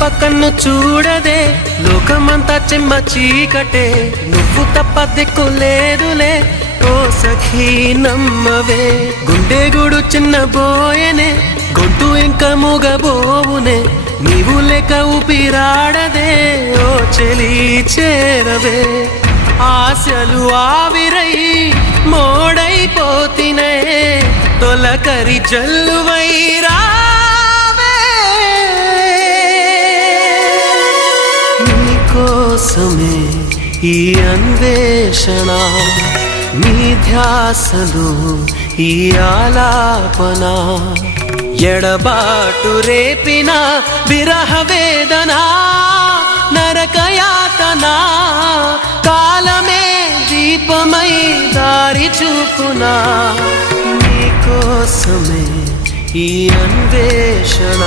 తప్ప కన్ను చూడదే, లోకమంతా చెమ్మ చీకటే, నువ్వు తప్ప దిక్కు లేదులే ఓ సఖీ నమ్మవే. గుండె గుడు చిన్న బోయనే, గొంతు ఇంకా మూగబోవునే, నీవు లేక ఊపిరాడదే ఓ చెలి చేరవే. ఆశలు ఆవిరై మోడైపోతినే, తొలకరి జల్లువై రావే. నీకోసమే ఈ అన్వేషణ, నీ ధ్యాసలో ఈ ఆలాపన, ఎడబాటు రేపిన విరహ వేదన, నరకయాతన, కాలమే దీపమై దారి చూపునా. నీకోసమే ఈ అన్వేషణ.